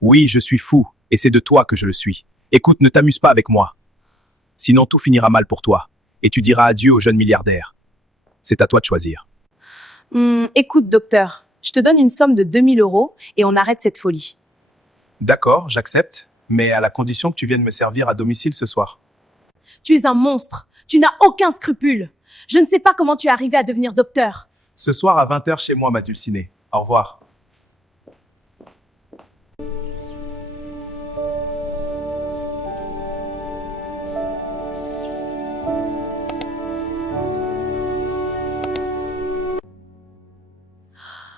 Oui, je suis fou, et c'est de toi que je le suis. Écoute, ne t'amuse pas avec moi. Sinon tout finira mal pour toi, et tu diras adieu au jeune milliardaire. C'est à toi de choisir. Écoute, docteur, je te donne une somme de 2 000 € et on arrête cette folie. D'accord, j'accepte, mais à la condition que tu viennes me servir à domicile ce soir. Tu es un monstre. Tu n'as aucun scrupule. Je ne sais pas comment tu es arrivé à devenir docteur. Ce soir à 20h chez moi, ma dulcinée. Au revoir.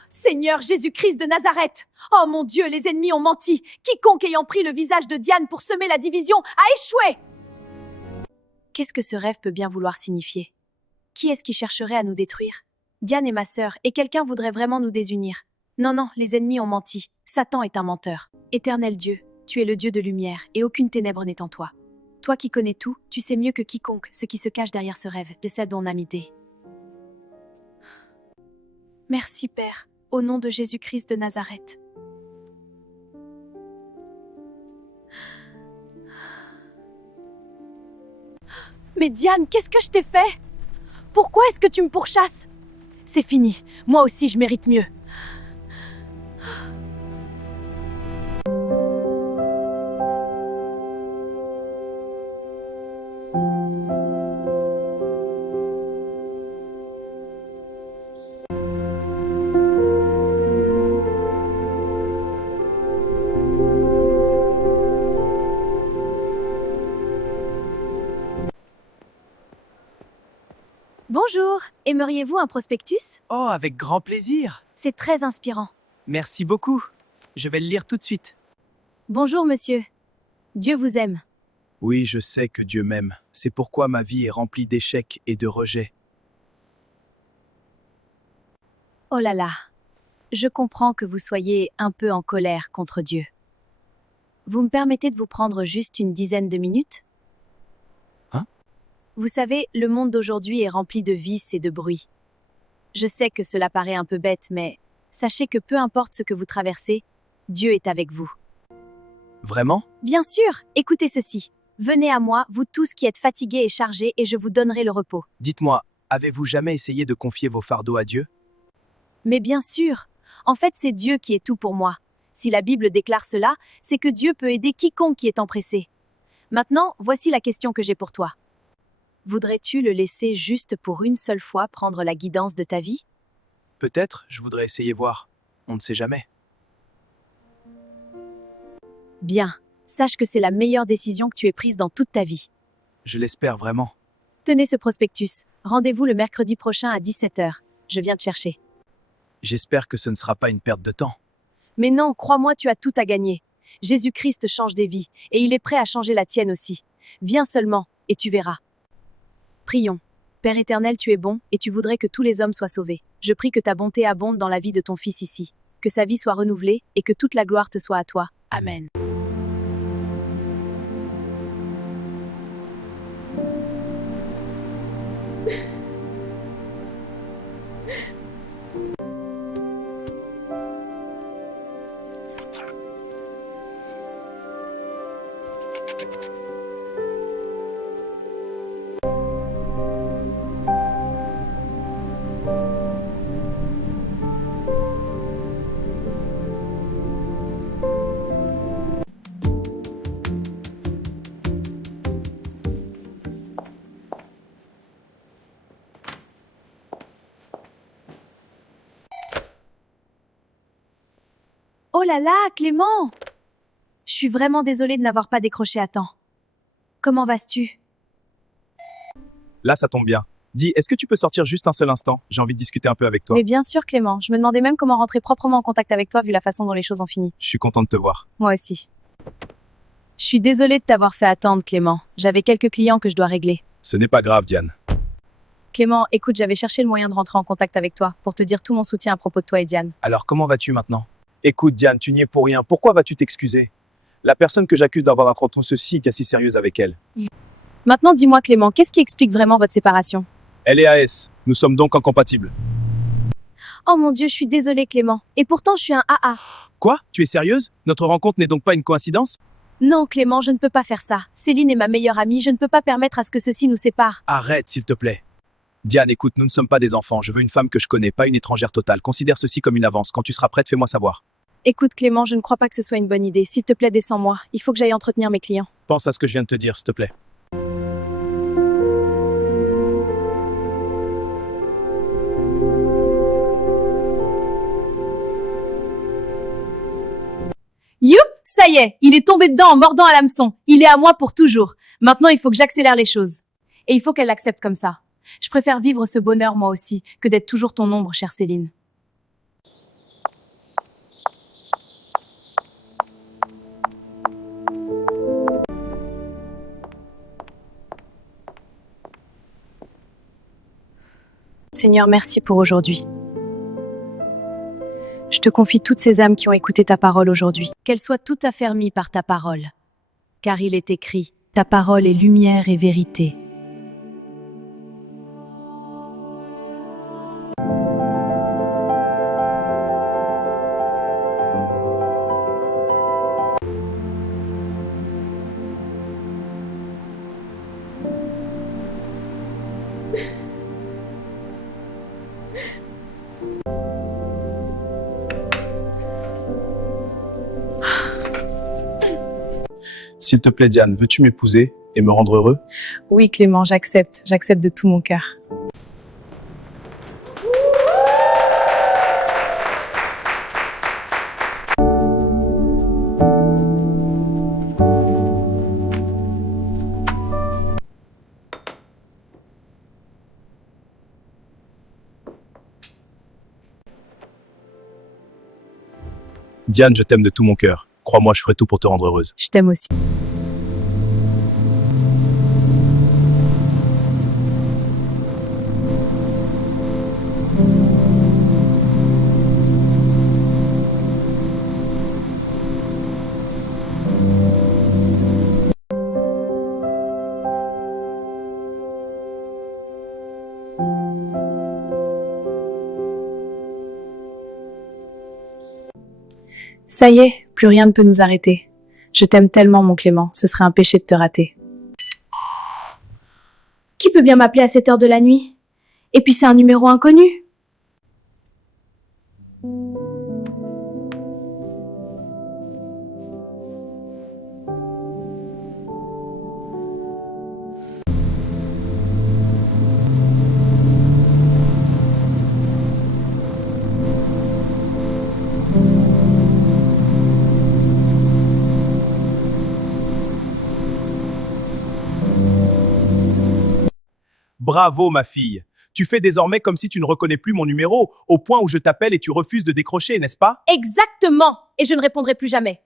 Seigneur Jésus-Christ de Nazareth! Oh mon Dieu, les ennemis ont menti. Quiconque ayant pris le visage de Diane pour semer la division a échoué! Qu'est-ce que ce rêve peut bien vouloir signifier? Qui est-ce qui chercherait à nous détruire? Diane est ma sœur, et quelqu'un voudrait vraiment nous désunir. Non, non, les ennemis ont menti. Satan est un menteur. Éternel Dieu, tu es le Dieu de lumière, et aucune ténèbre n'est en toi. Toi qui connais tout, tu sais mieux que quiconque ce qui se cache derrière ce rêve, décède mon amitié. Merci Père, au nom de Jésus-Christ de Nazareth. Mais Diane, qu'est-ce que je t'ai fait? Pourquoi est-ce que tu me pourchasses? C'est fini, moi aussi je mérite mieux. Bonjour, aimeriez-vous un prospectus? Oh, avec grand plaisir. C'est très inspirant. Merci beaucoup. Je vais le lire tout de suite. Bonjour monsieur, Dieu vous aime. Oui, je sais que Dieu m'aime. C'est pourquoi ma vie est remplie d'échecs et de rejets. Oh là là, je comprends que vous soyez un peu en colère contre Dieu. Vous me permettez de vous prendre juste une dizaine de minutes? Hein? Vous savez, le monde d'aujourd'hui est rempli de vices et de bruit. Je sais que cela paraît un peu bête, mais sachez que peu importe ce que vous traversez, Dieu est avec vous. Vraiment? Bien sûr, écoutez ceci. Venez à moi, vous tous qui êtes fatigués et chargés, et je vous donnerai le repos. Dites-moi, avez-vous jamais essayé de confier vos fardeaux à Dieu? Mais bien sûr, en fait c'est Dieu qui est tout pour moi. Si la Bible déclare cela, c'est que Dieu peut aider quiconque qui est empressé. Maintenant, voici la question que j'ai pour toi. Voudrais-tu le laisser juste pour une seule fois prendre la guidance de ta vie? Peut-être, je voudrais essayer voir. On ne sait jamais. Bien, sache que c'est la meilleure décision que tu aies prise dans toute ta vie. Je l'espère vraiment. Tenez ce prospectus. Rendez-vous le mercredi prochain à 17h. Je viens te chercher. J'espère que ce ne sera pas une perte de temps. Mais non, crois-moi, tu as tout à gagner. Jésus-Christ change des vies, et il est prêt à changer la tienne aussi. Viens seulement, et tu verras. Prions. Père éternel, tu es bon, et tu voudrais que tous les hommes soient sauvés. Je prie que ta bonté abonde dans la vie de ton Fils ici, que sa vie soit renouvelée, et que toute la gloire te soit à toi. Amen. Oh là là, Clément! Je suis vraiment désolée de n'avoir pas décroché à temps. Comment vas-tu? Là, ça tombe bien. Dis, est-ce que tu peux sortir juste un seul instant? J'ai envie de discuter un peu avec toi. Mais bien sûr, Clément. Je me demandais même comment rentrer proprement en contact avec toi vu la façon dont les choses ont fini. Je suis content de te voir. Moi aussi. Je suis désolée de t'avoir fait attendre, Clément. J'avais quelques clients que je dois régler. Ce n'est pas grave, Diane. Clément, écoute, j'avais cherché le moyen de rentrer en contact avec toi pour te dire tout mon soutien à propos de toi et Diane. Alors, comment vas-tu maintenant? Écoute, Diane, tu n'y es pour rien. Pourquoi vas-tu t'excuser? La personne que j'accuse d'avoir un trotton ceci est si sérieuse avec elle. Maintenant, dis-moi, Clément, qu'est-ce qui explique vraiment votre séparation? Elle est AS. Nous sommes donc incompatibles. Oh mon Dieu, je suis désolée, Clément. Et pourtant, je suis un AA. Quoi? Tu es sérieuse? Notre rencontre n'est donc pas une coïncidence? Non, Clément, je ne peux pas faire ça. Céline est ma meilleure amie, je ne peux pas permettre à ce que ceci nous sépare. Arrête, s'il te plaît. Diane, écoute, nous ne sommes pas des enfants. Je veux une femme que je connais, pas une étrangère totale. Considère ceci comme une avance. Quand tu seras prête, fais-moi savoir. Écoute, Clément, je ne crois pas que ce soit une bonne idée. S'il te plaît, descends-moi. Il faut que j'aille entretenir mes clients. Pense à ce que je viens de te dire, s'il te plaît. Youp, ça y est, il est tombé dedans en mordant à l'hameçon. Il est à moi pour toujours. Maintenant, il faut que j'accélère les choses. Et il faut qu'elle l'accepte comme ça. Je préfère vivre ce bonheur moi aussi que d'être toujours ton ombre, chère Céline. Seigneur, merci pour aujourd'hui. Je te confie toutes ces âmes qui ont écouté ta parole aujourd'hui. Qu'elles soient toutes affermies par ta parole. Car il est écrit, ta parole est lumière et vérité. S'il te plaît, Diane, veux-tu m'épouser et me rendre heureux? Oui, Clément, j'accepte. J'accepte de tout mon cœur. Diane, je t'aime de tout mon cœur. Crois-moi, je ferai tout pour te rendre heureuse. Je t'aime aussi. Ça y est, plus rien ne peut nous arrêter. Je t'aime tellement, mon Clément, ce serait un péché de te rater. Qui peut bien m'appeler à cette heure de la nuit? Et puis c'est un numéro inconnu. Bravo, ma fille. Tu fais désormais comme si tu ne reconnais plus mon numéro, au point où je t'appelle et tu refuses de décrocher, n'est-ce pas? Exactement. Et je ne répondrai plus jamais.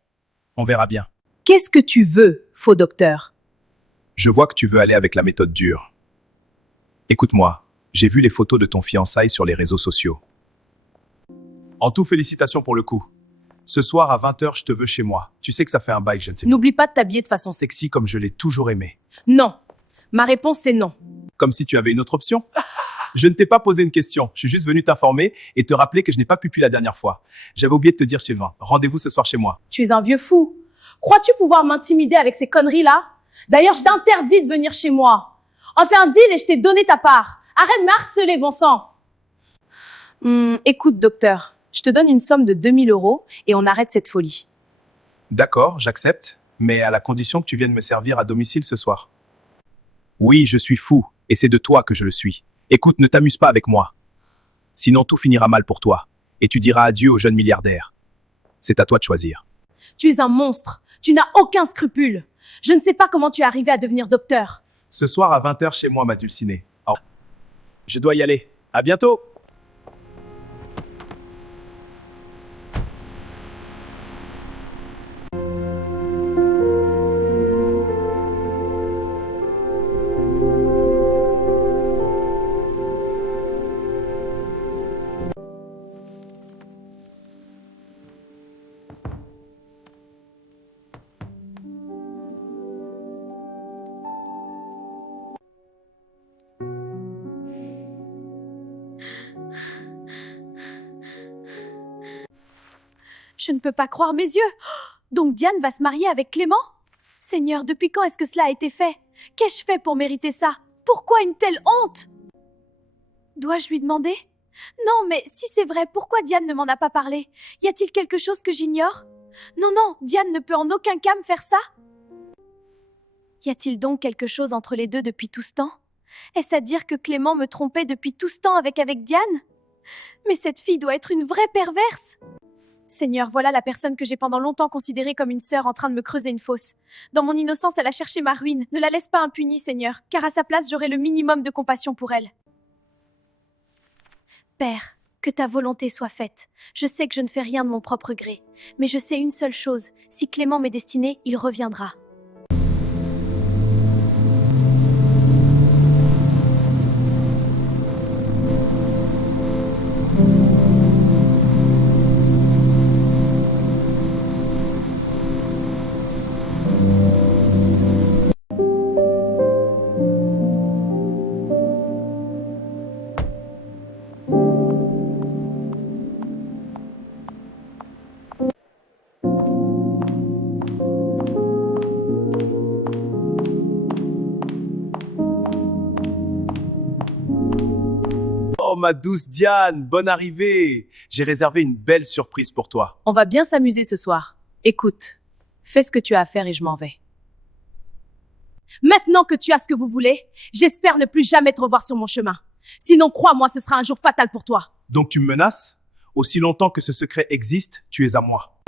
On verra bien. Qu'est-ce que tu veux, faux docteur? Je vois que tu veux aller avec la méthode dure. Écoute-moi, j'ai vu les photos de ton fiançailles sur les réseaux sociaux. En tout, félicitations pour le coup. Ce soir à 20h, je te veux chez moi. Tu sais que ça fait un bail que je ne t'ai pas N'oublie pas de t'habiller de façon sexy comme je l'ai toujours aimé. Non. Ma réponse c'est non. Comme si tu avais une autre option. Je ne t'ai pas posé une question. Je suis juste venu t'informer et te rappeler que je n'ai pas pu la dernière fois. J'avais oublié de te dire, Sylvain. Rendez-vous ce soir chez moi. Tu es un vieux fou. Crois-tu pouvoir m'intimider avec ces conneries-là? D'ailleurs, je t'interdis de venir chez moi. On fait un deal et je t'ai donné ta part. Arrête de me harceler, bon sang. Écoute, docteur, je te donne une somme de 2000 € et on arrête cette folie. D'accord, j'accepte, mais à la condition que tu viennes me servir à domicile ce soir. Oui, je suis fou, et c'est de toi que je le suis. Écoute, ne t'amuse pas avec moi. Sinon tout finira mal pour toi, et tu diras adieu au jeune milliardaire. C'est à toi de choisir. Tu es un monstre. Tu n'as aucun scrupule. Je ne sais pas comment tu es arrivé à devenir docteur. Ce soir à 20h chez moi, ma dulcinée. Oh. Je dois y aller. À bientôt. Je ne peux pas croire mes yeux. Donc Diane va se marier avec Clément? Seigneur, depuis quand est-ce que cela a été fait? Qu'ai-je fait pour mériter ça? Pourquoi une telle honte? Dois-je lui demander? Non, mais si c'est vrai, pourquoi Diane ne m'en a pas parlé? Y a-t-il quelque chose que j'ignore? Non, non, Diane ne peut en aucun cas me faire ça. Y a-t-il donc quelque chose entre les deux depuis tout ce temps? Est-ce à dire que Clément me trompait depuis tout ce temps avec Diane? Mais cette fille doit être une vraie perverse. Seigneur, voilà la personne que j'ai pendant longtemps considérée comme une sœur en train de me creuser une fosse. Dans mon innocence, elle a cherché ma ruine. Ne la laisse pas impunie, Seigneur, car à sa place, j'aurai le minimum de compassion pour elle. Père, que ta volonté soit faite. Je sais que je ne fais rien de mon propre gré, mais je sais une seule chose, si Clément m'est destiné, il reviendra. Oh, ma douce Diane, bonne arrivée. J'ai réservé une belle surprise pour toi. On va bien s'amuser ce soir. Écoute, fais ce que tu as à faire et je m'en vais. Maintenant que tu as ce que vous voulez, j'espère ne plus jamais te revoir sur mon chemin. Sinon, crois-moi, ce sera un jour fatal pour toi. Donc tu me menaces? Aussi longtemps que ce secret existe, tu es à moi.